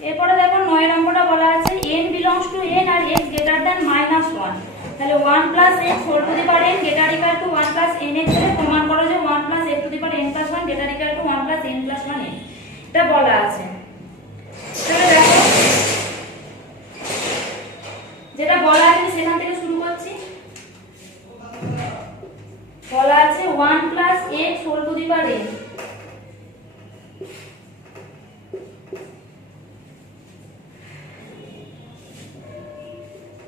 এরপরে দেখো 9 নম্বরটা বলা আছে n belongs to n R x greater than -1, তাহলে 1 + x whole to the power n greater equal to 1 + nx এর প্রমাণ করো যে 1 + x to the power n + 1 greater equal to 1 + n + 1n, এটা বলা আছে। তাহলে দেখো যেটা বলা আছে সেখান থেকে শুরু করছি। বলা আছে 1 + x whole to the power n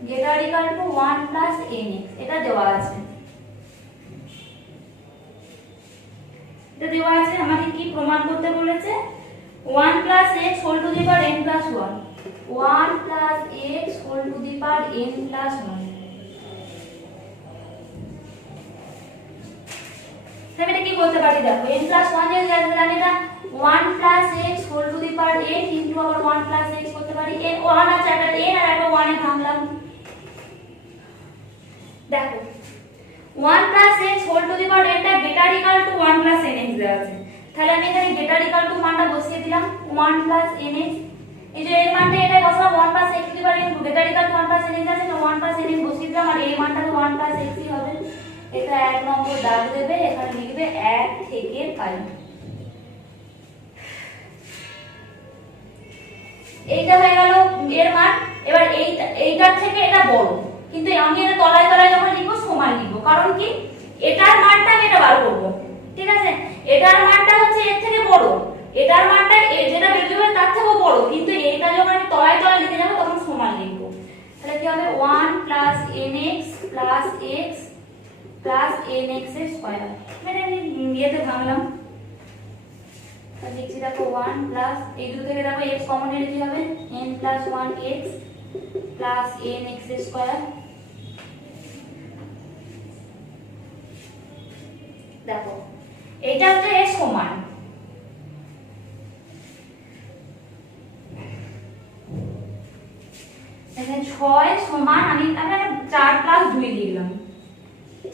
greater equal to 1 + nx, এটা দেওয়া আছে। এটা দেওয়া আছে, আমাকে কি প্রমাণ করতে বলেছে? 1 + x whole to the power n + 1, 1 + x whole to the power n + 1। তাহলে এটা কি করতে পারি? দেখো n + 1 যদি জানি তাহলে এটা 1 + x whole to the power n into আবার 1 + x করতে পারি। n 1 আছে, একটা n আর একটা 1 এ ভাঙলাম। দেখো 1 + x whole to the power n টা greater equal to 1 + nx দেওয়া আছে, তাহলে আমি এখানে greater equal to মানটা বসিয়ে দিলাম 1 + nx। এই যে এর মানটা এটা বসালাম 1 + x to the power n greater equal to 1 + nx আছে, তো 1 + nx বসিয়ে দিলাম আর এই মানটা তো 1 + x ই হবে। এটা 1 নম্বর দাগ দেবে, এখানে লিখবে 1 থেকে পাই। এইটা হয়ে গেল এর মান। এবার এইটার থেকে এটা বড়, কিন্তু আমি এটা তলায় তলায় যখন লিখবো সমান লিখবো, কারণ কি এটার মানটা আমি এটা বার করব, ঠিক আছে? এটার মানটা হচ্ছে এর থেকে বড়, এটার মানটা যেটা বের হবে তার থেকেও বড়, কিন্তু এইটা যখন আমি তলায় তলায় লিখে যাব তখন সমান লিখবো। তাহলে কি হবে? 1 + nx + x + nx²। মানে আমি ইয়েতে ভাঙলাম, তাহলে লিখছি দেখো 1 প্লাস এই দুটো থেকে দেখো x কমন নিলে কি হবে? n + 1x + nx²। দেখো এইটা হচ্ছে x সমান, এখানে 6 সমান আমি 4 + 2 লিখলাম।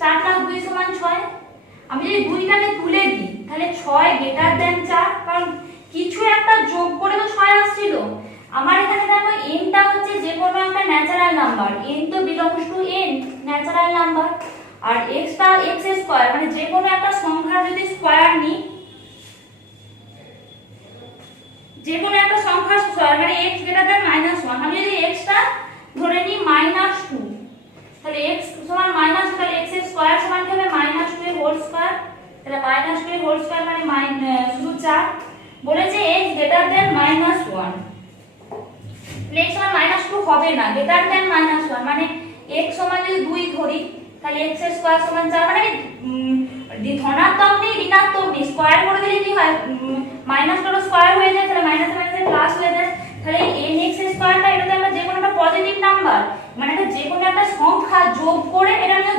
4 + 2 সমান 6। আমি যদি 2টাকে তুলে দিই তাহলে 6 গ্রেটার দ্যান 4, কারণ কিছু একটা যোগ করে তো 6 আসছিল। আমার এখানে দেখো n টা হচ্ছে যে কোনো একটা ন্যাচারাল নাম্বার, n তো belongs to n natural number, আর x টা x স্কয়ার মানে যে কোনো একটা সংখ্যা যদি স্কয়ার নিই, যে কোনো একটা সংখ্যা স্কয়ার মানে x গ্রেটার দ্যান -1, আমি যদি x টা ধরে নিই -2, তাহলে x সমান -2, তাহলে x এর স্কয়ার সমান কি হবে? -2 এর হোল স্কয়ার। তাহলে -2 এর হোল স্কয়ার মানে শুধু 4। বলেছে x গ্রেটার দ্যান -1, x সমান -2 হবে না, গ্রেটার দ্যান -1 মানে x সমান যদি 2 ধরি তাহলে x এর স্কয়ার সমান 4, মানে ধনাত্মক নেই ঋণাত্মক নেই, স্কয়ার করে দিলে কি হয়? মাইনাসটা স্কয়ার হয়ে যায়, তাহলে মাইনাসে মাইনাসে প্লাস হয়ে যায়। তাহলে nx এর স্কয়ারটা এটা তো আমরা যে কোনো একটা পজিটিভ নাম্বার, মানে এটা যে কোনো একটা সংখ্যা যোগ করে এটা হলো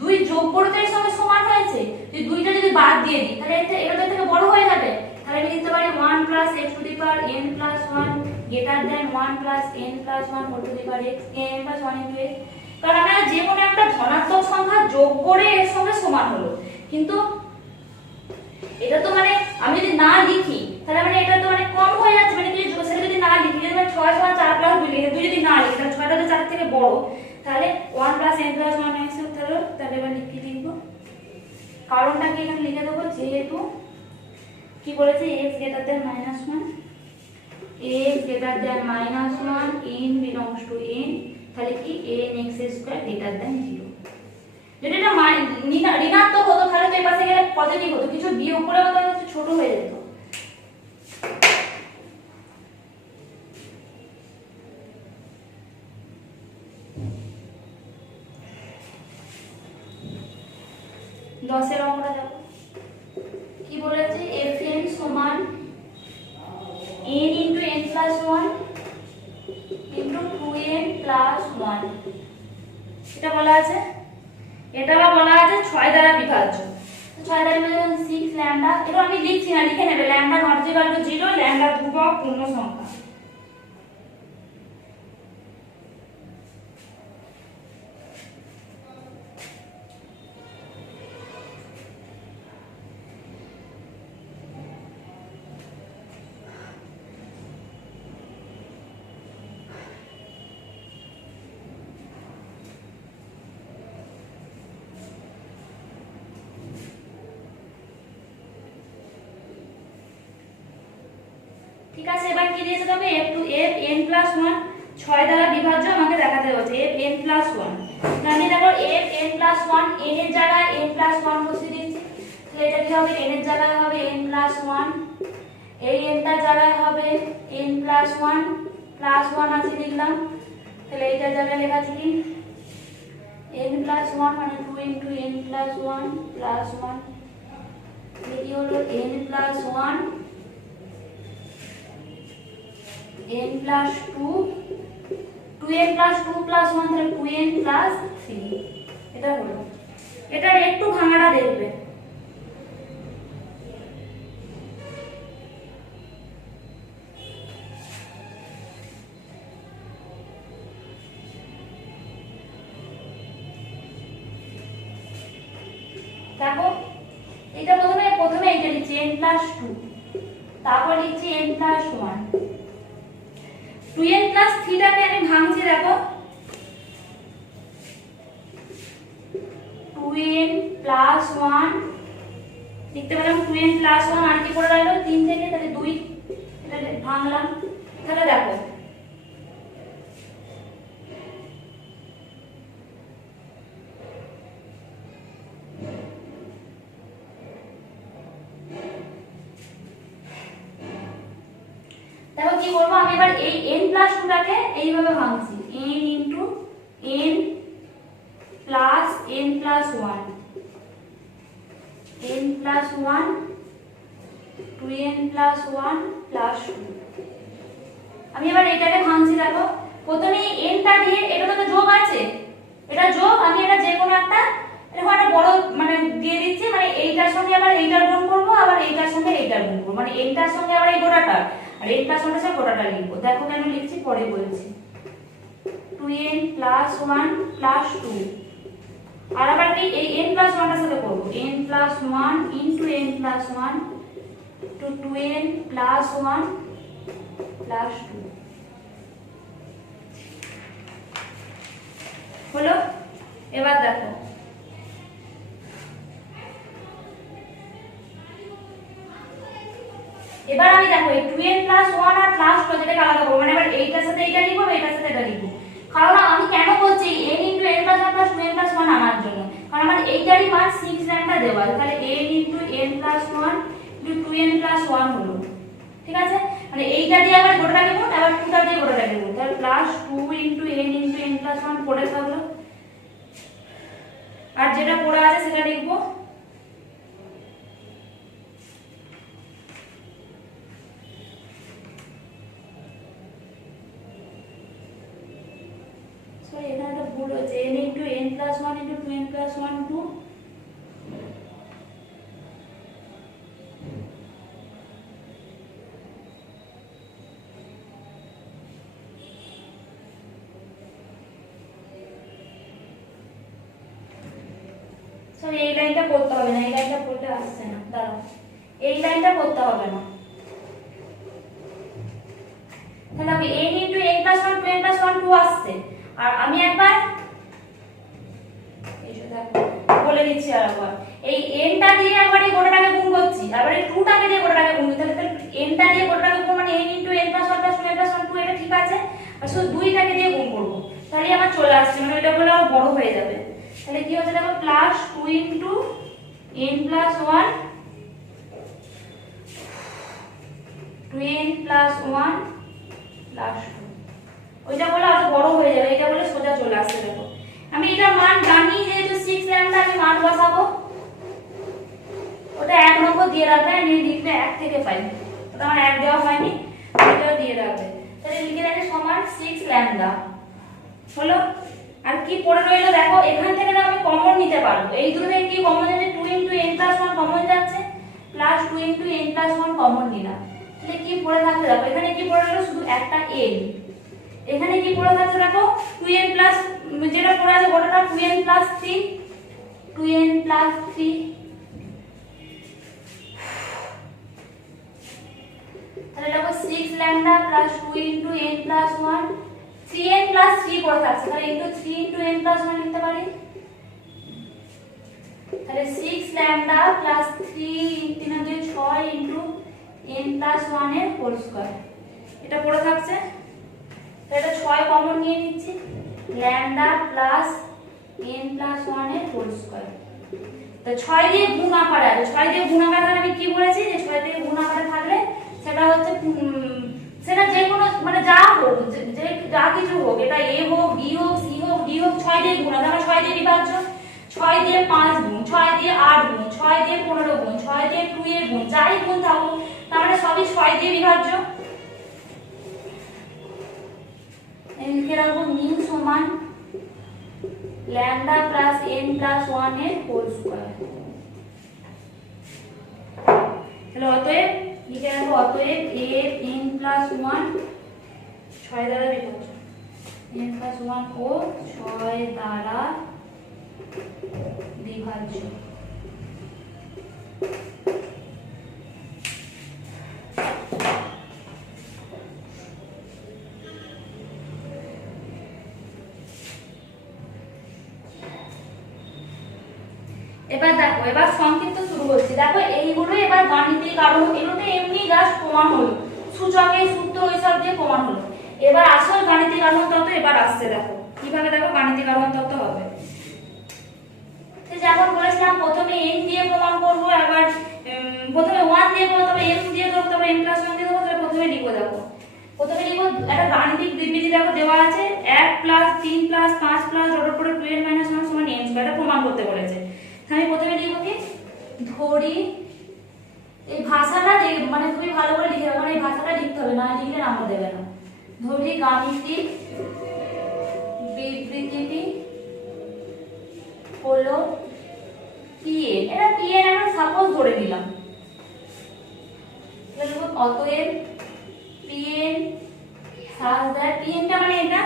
2 যোগ করে তো এর সঙ্গে সমান হয়েছে। যদি 2টা যদি বাদ দিয়ে দিই তাহলে এটা তো থেকে বড় হয়ে যাবে। তাহলে আমি লিখতে পারি 1 + x to the power n + 1 greater than 1 + n + 1 whole to the power x n + 1 * x। কারণ আমরা যে কোনো একটা ধনাত্মক সংখ্যা যোগ করে এর সঙ্গে সমান হলো, কিন্তু এটা তো মানে আমি যদি না লিখি তাহলে মানে এটা তো মানে কম হয়ে যাচ্ছে, মানে কি সেটা যদি না লিখি, যদি 6 = 4 + 2 লিখি, তুই যদি না লিখি তাহলে 6টা তো 4 থেকে বড়, তাহলে 1 + n + 1 x হলো। তাহলে এবার লিখব, কারণটা কি এখানে লিখে দেবো, যেহেতু কি বলেছে x greater than -1, x greater than -1 n belongs to n, তাহলে কি nx² গ্রেটার দ্যান 0। যদি এটা ঋণাত্মক হতো তাহলে তো এই পাশে গেলে পজিটিভ হতো, কিছু বিয়োগ করে হতো কিছু ছোট হয়ে যেত। দশের অঙ্কটা দেখো কি বলেছে, fn সমান n * n + 1 * 2n + 1, এটা বলা আছে। এটা বলা আছে 6 দ্বারা বিভাজ্য, 6 দ্বারা বিভাজ্য 6 ল্যামডা। এটা আমি লিখছি না, লিখে নেবে lambda not equal to 0, lambda ধ্রুবক পূর্ণ সংখ্যা। কি দিয়েছে তবে f to f n plus 1 6 দ্বারা বিভাজ্য আমাকে দেখাতে হচ্ছে f n প্লাস 1। আমি দেখো f n প্লাস 1 n এর জায়গায় n প্লাস 1 বসিয়ে দিচ্ছি, তাহলে এটা কি হবে n এর জায়গায় হবে n প্লাস 1, এই n টার জায়গায় হবে n প্লাস 1 প্লাস 1 আছে লিখলাম, তাহলে এইটার জায়গায় লেখা আছে কি n প্লাস 1 মানে 2 ইনটু n প্লাস 1 প্লাস 1, এটি হলো n plus 1 n plus 2 2n plus 2 plus 1 তাহলে 2n প্লাস 3, এটা হলো। এটার একটু ভাঙাটা দেখবে, দেখো এটা প্রথমে এইটা লিখছি n প্লাস 2, তারপর লিখছি n প্লাস 1, 2n প্লাস 3 টাকে আমি ভাঙছি, দেখো 2n প্লাস 1 লিখতে পেলাম, 2n প্লাস 1 আর কি করে রইল 3 থেকে, তাহলে 2 এটা ভাঙলাম, তাহলে দেখো দেখো কি করব, আমি এবার এই n প্লাস 2 টাকে এইভাবে ভাঙছি, n into n plus n plus 1, n plus 1 2n plus 1 plus 2। আমি এবার এটাকে ভাঙছি, দেখো প্রথমে n টা দিয়ে এটা তো যোগ আছে, এটা যোগ, আমি এটা যে কোনো একটা এরকম একটা বড় মানে দিয়ে দিচ্ছি, মানে এইটার সঙ্গে আবার এইটার গুণ করব, আবার এইটার সঙ্গে এইটার গুণ করব, মানে এইটার সঙ্গে আবার এই গোটাটা আর n প্লাস 1 এর সঙ্গে গোটাটা লিখব। দেখো কেন লিখছি পরে বলছি, 2n প্লাস 1 প্লাস 2, আর আবার কি এই n প্লাস 1 এর সাথে করব, n plus 1 into n plus 1 to 2n plus 1 plus 2 হলো। এবার দেখো এবার আমি দেখো এই 2n প্লাস 1 আর প্লাস 2 যেটাকে আলাদা করব, মানে এবার এইটার সাথে এইটা লিখব, এইটার সাথে এটা লিখব, কারণ আমি কেন বলছি n into n plus 1 plus 2n plus 1 আনার জন্য, কারণ আমার এইটারই মান 6 ল্যাম্ডা দেওয়া আছে, তাহলে n into n plus 1 into 2n plus 1 হলো, ঠিক আছে, মানে এইটা দিয়ে আবার গোটাটাকে গুণ, আবার 2টা দিয়ে গোটাটাকে গুণ, তাহলে প্লাস 2 ইনটু n প্লাস 1 পড়ে থাকলো, আর যেটা পড়ে আছে সেটা লিখবো। এখানে একটা ভুল হয়েছে, n into n plus 1 into 2n plus 1 2, sorry এই লাইনটা করতে হবে না, এই লাইনটা পড়তে আসছে না, দাঁড়াও এই লাইনটা করতে হবে না, তাহলে আমি n into n plus 1 2n plus 1 2 আসছে, আর আমি একবার এসো দেখো বলে দিচ্ছি, আর একবার এই n টা দিয়ে একবার এই গোটাটাকে গুণ করছি, আবার এই 2 টাকে দিয়ে গোটাটাকে গুণ করতে, তাহলে n টা দিয়ে গোটাটাকে গুণ মানে n into n plus 1 plus 2n plus 1 2, এটা ঠিক আছে, আর শুধু 2 টাকে দিয়ে গুণ করব, তাহলে আমার চলে আসছে, মানে এটা বলে আরো বড় হয়ে যাবে, তাহলে কি হচ্ছে দেখো plus 2 into n plus 1 2n plus 1 plus 2, ওইটা বলে আরো বড় হয়ে যাবে, এটা বলে সোজা চলে আসছে। দেখো আমি এটা মান জানি, যেহেতু 6 ল্যাম্ডা আমি মান বসাবো, ওটা 1 নম্বর দিয়ে রাখবে, আমি লিখলে 1 থেকে পাই, ওটা আমার 1 দেওয়া হয়নি, ওটাও দিয়ে রাখবে, তাহলে লিখে রাখি সমান 6 ল্যাম্ডা হলো। আর কি পড়ে রইল দেখো, এখান থেকে না আমি কমন নিতে পারবো, এই দুটো থেকে কি কমন যাচ্ছে, 2 ইনটু n প্লাস 1 কমন যাচ্ছে, plus 2 into n plus 1 common নিলাম, তাহলে কি পড়ে থাকছে দেখো, এখানে কি পড়ে রইল শুধু একটা n, এখানে কি পড়ে থাকছে দেখো 2n প্লাস যেটা পড়ে আছে গোটাটা 2n প্লাস 3 2n প্লাস 3, তাহলে দেখো 6 lambda plus 2 into n plus 1 3n plus 3 পড়ে থাকছে, তাহলে ইনটু 3 ইনটু n প্লাস 1 লিখতে পারি, তাহলে 6 lambda plus 3 3 6 into n plus 1 এর হোল স্কয়ার, এটা পড়ে থাকছে, এটা 6 কমন নিয়ে নিচ্ছি, ল্যামডা প্লাস n প্লাস 1 এর হোল স্কয়ার। তো 6 দিয়ে গুণ আকারে আছে, 6 দিয়ে গুণ আকারে আমি কি বলেছি যে 6 দিয়ে গুণ আকারে থাকলে সেটা হচ্ছে সেটা যে কোনো মানে যা হোক, যে যা কিছু হোক, এটা a হোক b হোক c হোক d হোক, 6 দিয়ে গুণ আছে, আমরা 6 দিয়ে বিভাজ্য, 6 দিয়ে 5 গুণ, 6 দিয়ে 8 গুণ, 6 দিয়ে 15 গুণ, 6 দিয়ে 2 এর গুণ, যাই গুণ থাকুক তার মানে সবই 6 দিয়ে বিভাজ্য। লিখে রাখবো নিউ সমান ল্যামডা প্লাস n প্লাস 1 এর হোল স্কয়ার। তাহলে অতএব লিখে রাখবো অতএব a n প্লাস 1 6 দ্বারা বিভাজ্য, n প্লাস 1 ও 6 দ্বারা বিভাজ্য। এবার দেখো, এবার সংক্ষিপ্ত শুরু হচ্ছে। দেখো এইগুলো এবার গাণিতিক কারণ, এগুলোতে এমনি জাস্ট প্রমাণ হলো, সূচকের সূত্র ওইসব দিয়ে প্রমাণ হলো। এবার আসল গাণিতিক কারণ তত্ত্ব এবার আসছে। দেখো কিভাবে দেখো গাণিতিক কারণ তত্ত্ব হবে। যেমন বলেছিলাম প্রথমে n দিয়ে প্রমাণ করব, এবার প্রথমে 1 দিয়ে করব, তবে m দিয়ে করব, তবে m প্লাস 1 দিয়ে করব। তাহলে প্রথমে লিখবো, দেখো প্রথমে লিখবো একটা গাণিতিক বিবৃতি। দেখো দেওয়া আছে 1 প্লাস 3 প্লাস 5 প্লাস ডট করে 2n - 1 সমান n স্কয়ার, এটা প্রমাণ করতে বলেছে। আমি প্রথমে লিখব কি, ধরি, এই ভাষাটা মানে তুমি ভালো করে লিখে রাখো, এই ভাষাটা লিখতে হবে, না লিখলে নাম্বার দেবে না। ধরি গাণিতিক বিবৃতিটি হলো pn, এটা pn আমরা সাপোজ ধরে নিলাম। লিখব অতএব pn সাজ দ্যাট, pn টা মানে এটা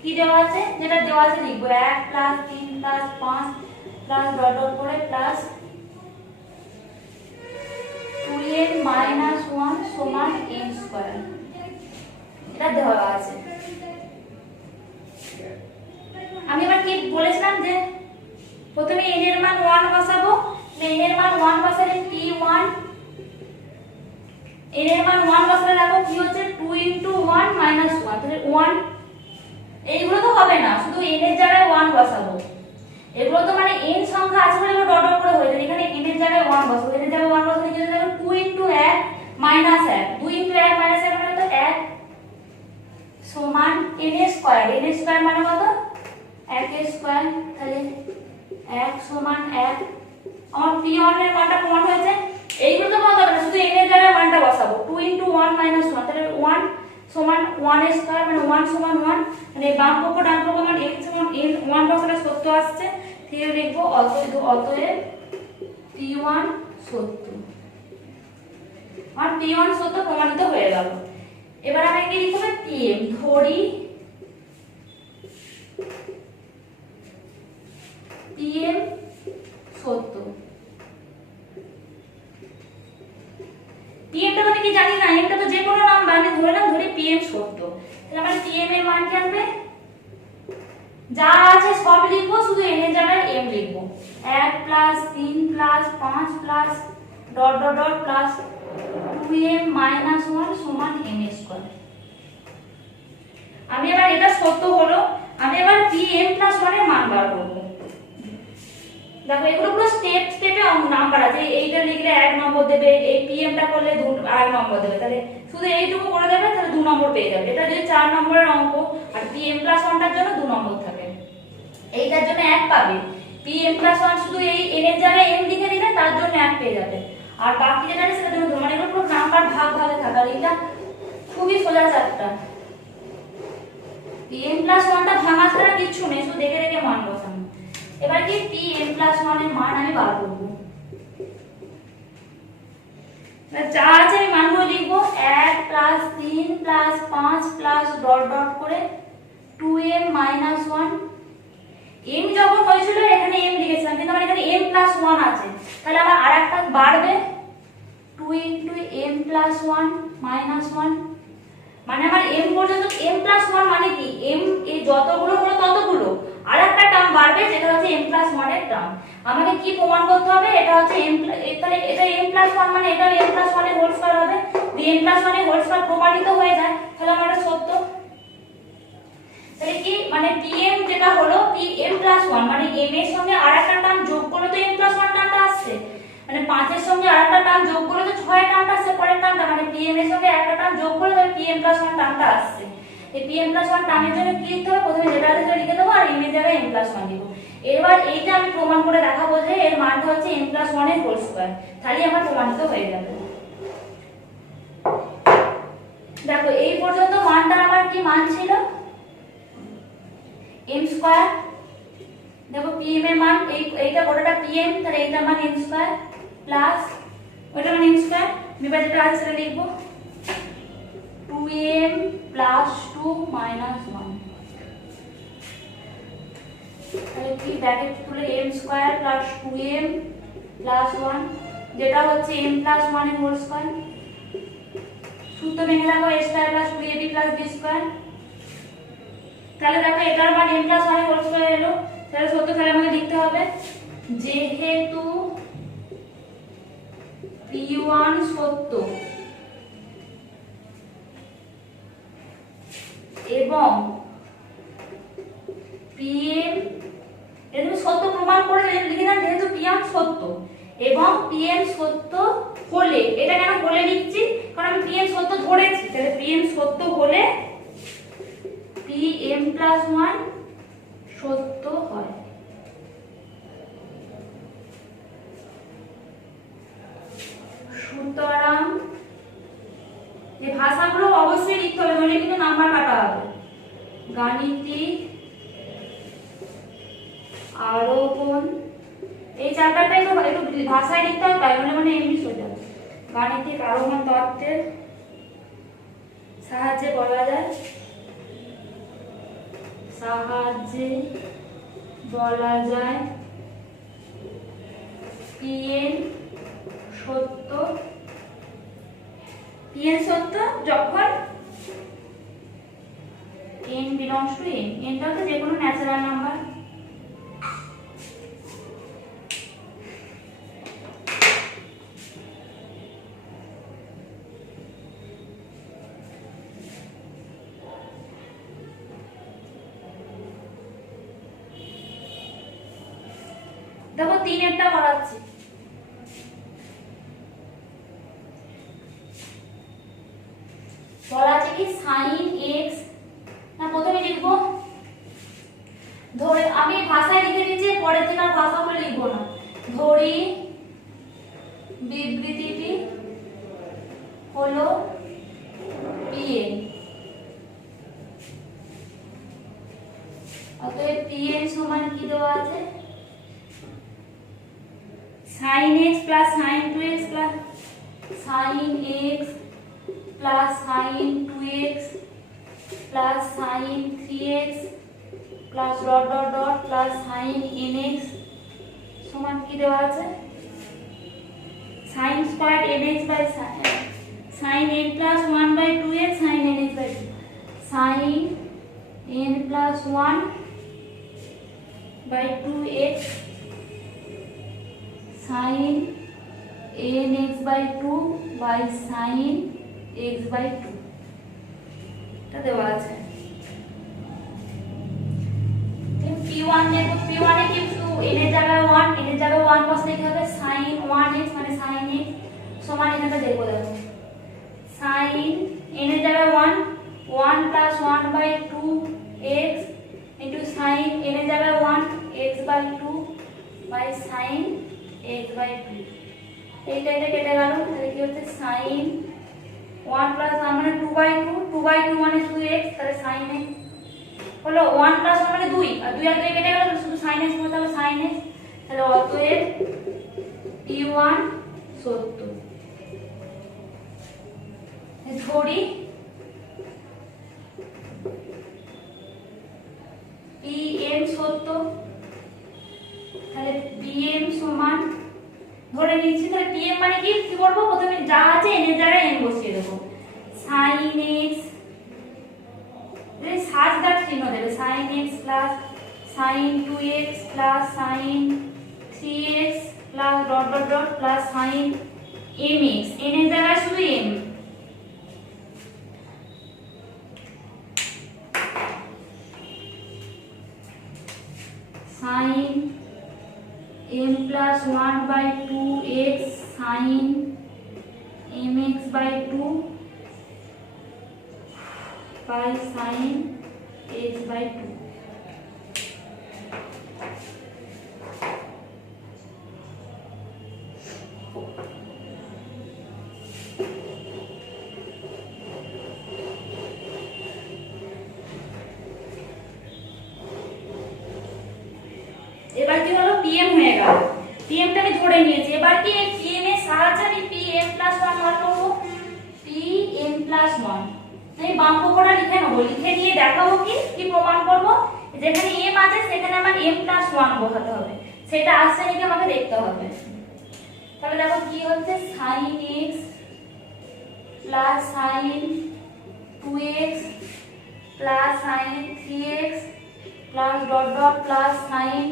কি দেওয়া আছে, যেটা দেওয়া আছে লিখব 1 plus 3 plus 5 plus dot dot করে প্লাস 2n মাইনাস 1 সমান n স্কয়ার, এটা দেওয়া আছে। আমি এবার কি বলেছিলাম যে প্রথমে n এর মান 1 বসাবো, n এর মান 1 বসালে p1, n এর মান 1 বসালে দেখো কি হচ্ছে 2 * 1 - 1, তাহলে 1, এইগুলো তো হবে না, শুধু n এর জায়গায় 1 বসাবো। এগুলো তো মানে n সংখ্যা আছে বলে এগুলো ডট ডট করে হয়ে যায়, এখানে n এর জায়গায় 1 বসাবো, n এর জায়গায় 1 বসালে কি হবে, 2 * 1 - 1, 2 * 1 - 1 মানে তো 1 সমান n স্কয়ার, n স্কয়ার মানে কত 1 স্কয়ার, তাহলে 1 সমান 1। আমার p1 এর মানটা প্রমাণ হয়েছে। এইগুলো তো বলতে হবে না, শুধু n এর জায়গায় 1টা বসাবো, 2 * 1 - 1, তাহলে 1 সমান 1 স্কয়ার, মানে 1 সমান 1, মানে বাম পক্ষ ডান পক্ষ মানে x সমান n, 1 বসালে সত্য আসছে। ঠিক লিখবো অতএব p1 সত্য, আর p1 সত্য প্রমাণিত হয়ে গেল। এবার আমি কি লিখব, pm ধরি pm সত্য। pm টা মানে কি জানি না, এটা তো যে কোনো নাম্বার, আমি ধরলাম ধরি pm সত্য। তাহলে আমরা pm এর মান কি আসবে, যা আছে সব লিখবো, শুধু n এর জায়গায় m লিখবো, 1 plus 3 plus 5 plus dot dot dot plus 2m minus 1 সমান m স্কয়ার। আমি এবার এটা সত্য হলো, আমি এবার pm প্লাস 1 এর মান বার করব। দেখো এগুলো পুরো স্টেপ স্টেপে নাম্বার আছে, এইটা লিখলে 1 নম্বর দেবে, এই pm টা করলে 1 নম্বর দেবে, তাহলে শুধু এইটুকু করে দেবে, তাহলে 2 নম্বর পেয়ে যাবে। এটা যদি 4 নম্বরের অঙ্ক, আর pm প্লাস 1 টার জন্য 2 নম্বর থাকে, এইটার জন্য 1 পাবে। pm প্লাস 1 শুধু এই n এর জায়গায় m লিখে দিলে তার জন্য 1 পেয়ে যাবে, আর বাকি যেটা আছে সেটার জন্য 2, মানে এগুলো পুরো নাম্বার ভাগ ভাগে থাকে। আর এটা খুবই সোজা চ্যাপ্টার, pm প্লাস 1 টা ভাঙা ছাড়া কিছু নেই, শুধু দেখে দেখে মান বসানো। এবার কি pm প্লাস 1 এর মান আমি বার করব, যা আছে আমি মানগুলো লিখবো, 1 plus 3 plus 5 plus dot dot করে 2m মাইনাস 1। m যখন হয়েছিল এখানে m লিখেছিলাম, কিন্তু আমার এখানে m প্লাস 1 আছে, তাহলে আমার আরেকটা বাড়বে 2 * m প্লাস 1 মাইনাস 1, মানে আমার m পর্যন্ত m প্লাস 1 মানে কি m এই যতগুলো হলো ততগুলো, আরেকটা টার্ম বাড়বে যেটা হচ্ছে m প্লাস 1 এর টার্ম। আমাকে কি প্রমাণ করতে হবে, এটা হচ্ছে m, তাহলে এটা m প্লাস 1 মানে এটা m প্লাস 1 এর হোল স্কয়ার হবে। m প্লাস 1 এর হোল স্কয়ার প্রমাণিত হয়ে যায় তাহলে আমার এটা সত্য। তাহলে কি মানে pm যেটা হলো pm প্লাস 1 মানে m এর সঙ্গে আরেকটা টার্ম যোগ করলে তো m প্লাস 1 টার্মটা আসছে, মানে 5 এর সঙ্গে আরেকটা টার্ম যোগ করলে তো 6 এর টার্মটা আসছে পরের টার্মটা, মানে pm এর সঙ্গে একটা টার্ম যোগ করলে তাহলে pm প্লাস 1 টার্মটা আসছে। এই pm প্লাস 1 টার্মের জন্য কি লিখতে হবে, প্রথমে যেটা আছে সেটা লিখে দেবো আর m এর জায়গায় m প্লাস 1 দিব। এবার এইটা আমি প্রমাণ করে দেখাবো যে এর মানটা হচ্ছে m প্লাস 1 এর হোল স্কয়ার, তাহলে আমার প্রমাণিত হয়ে যাবে। দেখো এই পর্যন্ত মানটা আমার কি মান ছিল m স্কয়ার, দেখো pm এর মান এইটা বড়টা pm, তাহলে এইটার মান m স্কয়ার প্লাস ওইটার মান m স্কয়ার, এবার যেটা আছে সেটা লিখব 2m প্লাস 2 মাইনাস 1, তাহলে কি ব্র্যাকেট খুলে m square plus 2m plus 1 যেটা হচ্ছে m প্লাস 1 এর হোল স্কয়ার, সূত্র ভেঙে রাখো a square plus 2ab plus b square, তাহলে দেখো এটার মান m প্লাস 1 এর হোল স্কয়ার এলো, তাহলে সত্য। তাহলে আমাকে লিখতে হবে যেহেতু p1 সত্য এবং pm এর সত্য প্রমাণ করে লিখে দেন যেহেতু pm সত্য এবং pm সত্য হলে, এটা কেন বলে লিখছি কারণ আমি pm সত্য ধরেছি, তাহলে pm সত্য হলে pm প্লাস 1 সত্য হয়। সুতরাং এই ভাষাগুলো অবশ্যই লিখতে হবে, নইলে কিন্তু নাম্বার কাটা হবে। গাণিতিক আরোপণ এই চ্যাপ্টারটা একটু ভাষায় লিখতে হবে, তাই মানে এমনি সোজা। গাণিতিক আরোহণ তত্ত্বের সাহায্যে বলা যায় pn সত্য যখন n belongs to n, nটা হচ্ছে যে কোনো ন্যাচারাল নাম্বার। দেখো 3 এরটা করাচ্ছি, বলা আছে কি sin x, না প্রথমে লিখবো ধরে আমি ভাষায় লিখে দিচ্ছি, পরে থেকে আর ভাষাগুলো লিখবো না। ধরি বিবৃতিটি হলো pn, অতএব pn সমান কি দেওয়া আছে sin x plus sin 2x plus sin x plus sin 2x plus sin 3x plus dot dot dot plus sin nx সমান কি দেওয়া আছে sin squared nx by sin n plus 1 by 2x sin nx by 2 sin n plus 1 by 2x sin nx by 2 by sin x by 2 এটা দেওয়া আছে। p1 দেখো p1 এ কিন্তু n এর জায়গায় 1, n এর জায়গায় 1 বসলে কি হবে sin 1x মানে sin x সমান এখানে দেখো দেখো sin n এর জায়গায় 1 1 plus 1 by 2x into sin n এর জায়গায় 1 x by 2 by sin x by 2, এইটা এটা কেটে গেল, তাহলে কি হচ্ছে sin 1 plus 1 মানে 2 by 2 মানে 2x, তাহলে sin x হলো 1 plus 1 মানে 2 আর 2 আর 2 কেটে গেল, শুধু sin x মতো হবে sin x, তাহলে অতএব p1 সত্য। ধরি pm সত্য, তাহলে pm সমান ধরে নিচ্ছি, তাহলে pm মানে কি করব প্রথমে যা আছে n এর জায়গায় n বসিয়ে দেব sin x, এই সাজ দাগ চিহ্ন দেবে sin x plus sin 2x plus sin 3x plus dot dot dot plus sin mx, n এর জায়গায় শুধু m sine m plus 1/2x sine mx/2 by sine x/2। এবার কি হলো pm হয়ে গেল, pm টা আমি ধরে নিয়েছি। এবার কি pm এর সাহায্যে আমি pm + 1 বার করব, pm + 1 এই বাম পক্ষটা লিখে নেব, লিখে নিয়ে দেখাবো কি প্রমাণ করব। যেখানে m আছে সেখানে আমার m + 1 বসাতে হবে, সেটা আসছে নাকি আমাকে দেখতে হবে। তাহলে দেখো কি হচ্ছে sin x plus sin 2x plus sin 3x plus dot dot plus sin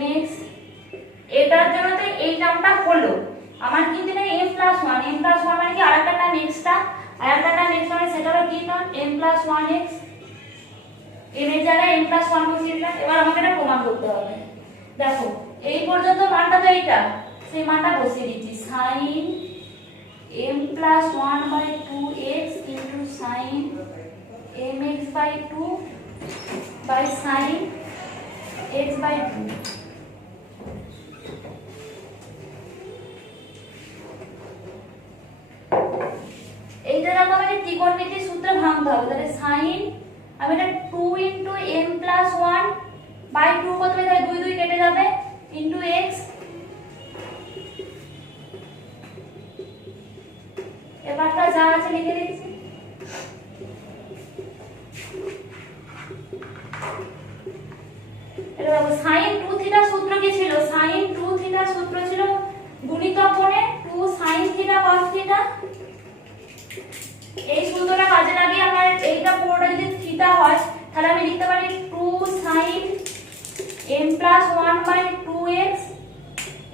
mx। এটার জন্য তো এই টার্মটা হলো আমার, কিন্তু না m + 1, m + 1 মানে কি আরেকটা টার্ম এক্সট্রা, আরেকটা টার্ম এক্সট্রা মানে সেটা হলো কি টার্ম m + 1x। m এর জায়গায় m + 1 বসিয়ে দিলাম। এবার আমাকে এটা প্রমাণ করতে হবে। দেখো এই পর্যন্ত মানটা তো এইটা, সেই মানটা বসিয়ে দিচ্ছি sin m + 1/2x into sin mx/2 by sin x/2। এইটা দেখো আমাকে ত্রিকোণমিতির সূত্রে ভাঙতে হবে। তাহলে sin আমি এটা 2 into m + 1/2 করতে হবে, তাহলে 2 2 কেটে যাবে into x। এবারটা যা আছে লিখে দিচ্ছি। এটা দেখো sin 2 থিটা সূত্র কি ছিল, sin 2 থিটা সূত্র ছিল গুণিতক কোণে 2 sin থিটা cos থিটা। এই সূত্রটা কাজে লাগিয়ে আমার এইটা পুরোটা যদি থিটা হয় তাহলে আমি লিখতে পারি 2 sin m + 1/2x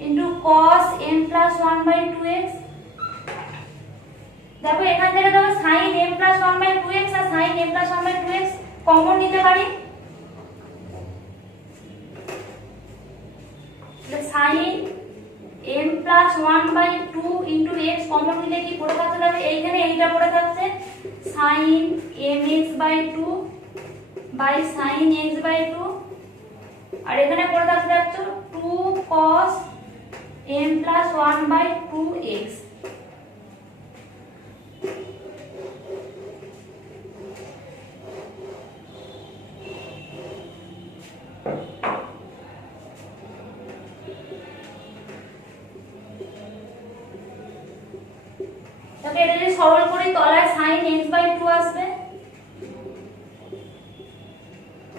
into cos m + 1/2x। দেখো এখান থেকে দেখো sin m + 1/2x আর sin m + 1/2x কমন নিতে পারি। sin m + 1/2 into x common নিলে কি পড়ে থাকতে হবে, এইখানে এইটা পড়ে থাকছে sin mx/2 by sin x/2, আর এখানে পড়ে থাকছে 2 cos m + 1/2x। তবে এটা যদি সরল করি তলায় sin x/2 আসবে,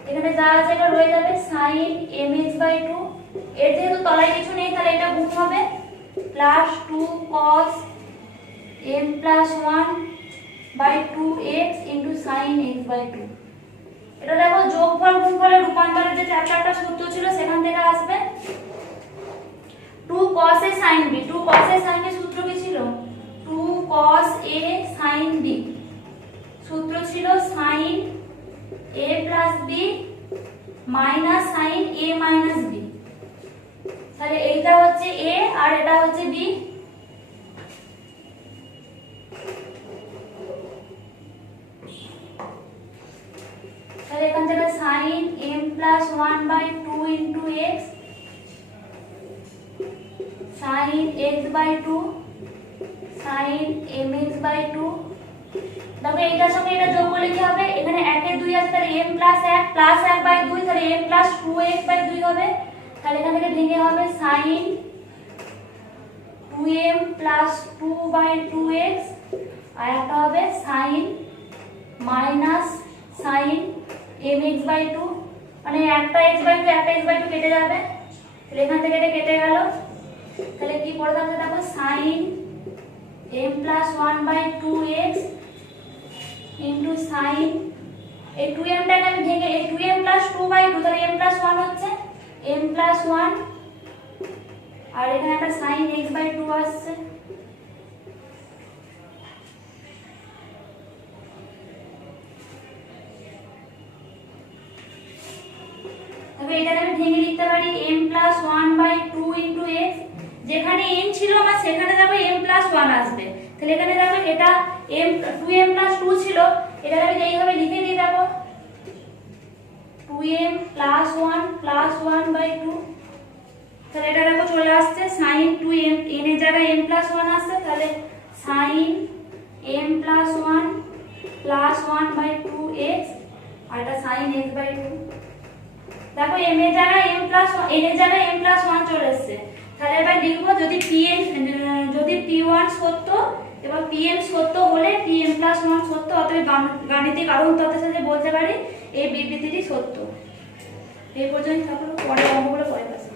এখানে যা আছে এটা রয়ে যাবে sin mx/2। এর যেহেতু তলায় কিছু নেই তাহলে এটা গুণ হবে plus 2 cos m + 1/2x into sin x/2। এটা দেখো যোগফল গুণফলের রূপান্তরের যে চ্যাপ্টারটা সূত্র ছিল সেখান থেকে আসবে। 2 cos a sin b, 2 cos a sin b সূত্র কি ছিল, 2 cos a sin b সূত্র ছিল sin a plus b minus sin a minus b। তাহলে এইটা হচ্ছে a আর এটা হচ্ছে b। তাহলে এখান থেকে sin m + 1/2 into x sin x/2 sin mx/2। তবে এইটার সঙ্গে এটা যোগ করলে কি হবে, এখানে 1 এর 2 আছে তাহলে m + 1 plus 1/2 তাহলে m + 2x/2 হবে। তাহলে এখান থেকে ভেঙে হবে sin 2m + 2/2x আর একটা হবে sin minus sin mx/2, মানে একটা x/2 একটা x/2 কেটে যাবে। তাহলে এখান থেকে এটা কেটে গেল। তাহলে কি পড়ে থাকবে দেখো sin m + 1/2x into sin এই 2m টাকে আমি ভেঙে এই 2m + 2/2 তাহলে m + 1 হচ্ছে m + 1 আর এখানে একটা sin x/2 আসছে। তবে এটা ভেঙে লিখতে পারি m প্লাস 1/2 ইন্টু এক্স। যেখানে m ছিল আমার সেখানে দেখো m প্লাস 1 আসবে, তাহলে এখানে দেখো এটা m 2m প্লাস 2 ছিল, এটা আমি এইভাবে লিখে দিই দেখো 2m প্লাস 1 প্লাস 1/2, তাহলে এটা দেখো চলে আসছে sin 2m, n এর জায়গায় m প্লাস 1 আসছে, তাহলে sin m plus 1 plus 1/2x, আর এটা sin x/2। দেখো m এর জায়গায় m প্লাস 1, n এর জায়গায় m প্লাস 1 চলে এসেছে, তাহলে এবার লিখবো যদি যদি p1 সত্য এবং pm সত্য হলে pm প্লাস 1 সত্য, অতএব গাণিতিক আরোহণ তত্ত্বের সাথে বলতে পারি এই বিবৃতিটি সত্য। এই পর্যন্ত থাকলো, পরে অঙ্কগুলো পরে পাচ্ছি।